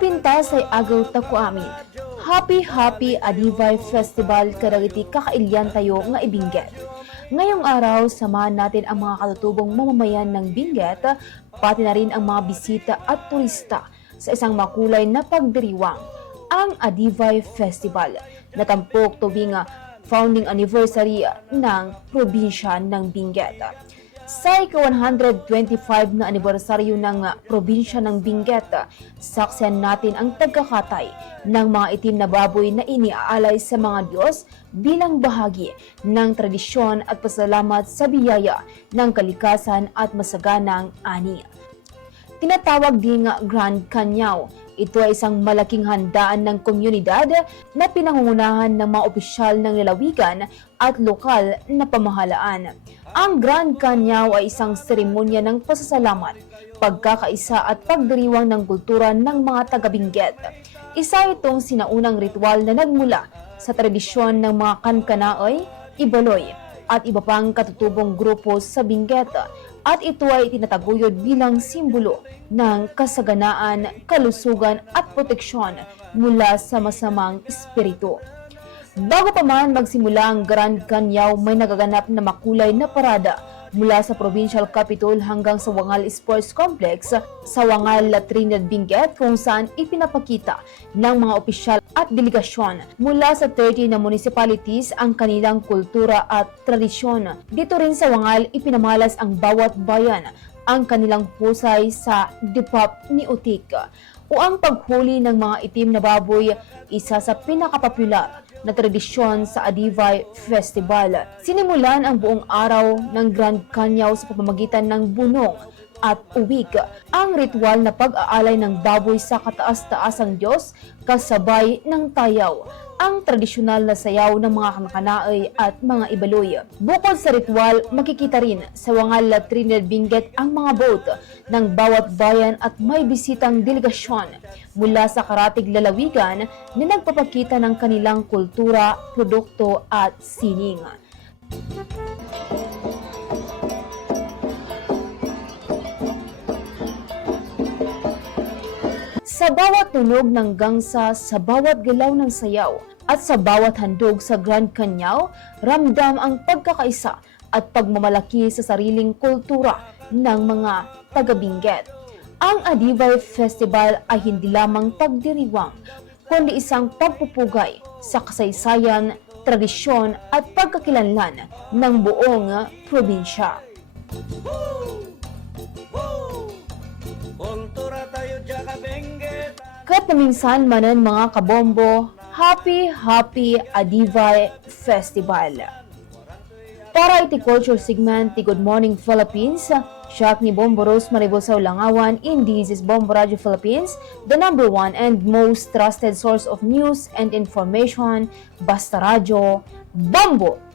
Kanta say agaw tako amin. Happy Happy Adivay Festival karagiti kakailyan tayo nga ibingget. Ngayong araw, samahan natin ang mga katutubong mamamayan ng Benguet, pati na rin ang mga bisita at turista sa isang makulay na pagdiriwang, ang Adivay Festival, na tampok tuwing founding anniversary ng probinsya ng Benguet. Sa ika-125 na anibersaryo ng ah, probinsya ng Benguet, saksiyan natin ang pagkakatay ng mga itim na baboy na iniaalay sa mga Diyos bilang bahagi ng tradisyon at pasalamat sa biyaya ng kalikasan at masaganang ani. Tinatawag din nga Grand Canyaw. Ito ay isang malaking handaan ng komunidad na pinangungunahan ng mga opisyal ng lalawigan at lokal na pamahalaan. Ang Grand Canyaw ay isang seremonya ng pasasalamat, pagkakaisa at pagdiriwang ng kultura ng mga taga-Benguet. Isa itong sinaunang ritual na nagmula sa tradisyon ng mga kankanaoy, ibaloy, at iba pang katutubong grupo sa Benguet at ito ay tinataguyod bilang simbolo ng kasaganaan, kalusugan at proteksyon mula sa masamang espiritu. Bago pa man magsimula ang Grand Canyaw, may nagaganap na makulay na parada mula sa Provincial Capitol hanggang sa Wangal Sports Complex sa Wangal, Trinidad, Benguet kung saan ipinapakita ng mga opisyal at delegasyon mula sa 30 na municipalities ang kanilang kultura at tradisyon. Dito rin sa Wangal, ipinamalas ang bawat bayan ang kanilang husay sa Dipap ni Utik o ang paghuli ng mga itim na baboy, isa sa pinakapopular na tradisyon sa Adivay Festival. Sinimulan ang buong araw ng Grand Canyaw sa pamamagitan ng bunong at uwig, ang ritual na pag-aalay ng baboy sa kataas-taasang Diyos kasabay ng tayaw, ang tradisyonal na sayaw ng mga kamakanaay at mga ibaloy. Bukod sa ritual, makikita rin sa Wangal Trinidad Benguet ang mga boat ng bawat bayan at may bisitang delegasyon mula sa karatig lalawigan na nagpapakita ng kanilang kultura, produkto at sining. Sa bawat tunog ng gangsa, sa bawat galaw ng sayaw, at sa bawat handog sa Grand Canyaw, ramdam ang pagkakaisa at pagmamalaki sa sariling kultura ng mga taga-Benguet. Ang Adivay Festival ay hindi lamang pagdiriwang, kundi isang pagpupugay sa kasaysayan, tradisyon at pagkakilanlan ng buong probinsya. Kultura Kat paminsan manan mga kabombo, Happy Happy Adivay Festival. Para iti culture segment ti Good Morning Philippines, siya ni Bombo Rose Maribel sa Ulangawan, in this is Bombo Radio Philippines, the number one and most trusted source of news and information, Basta Radio, Bombo!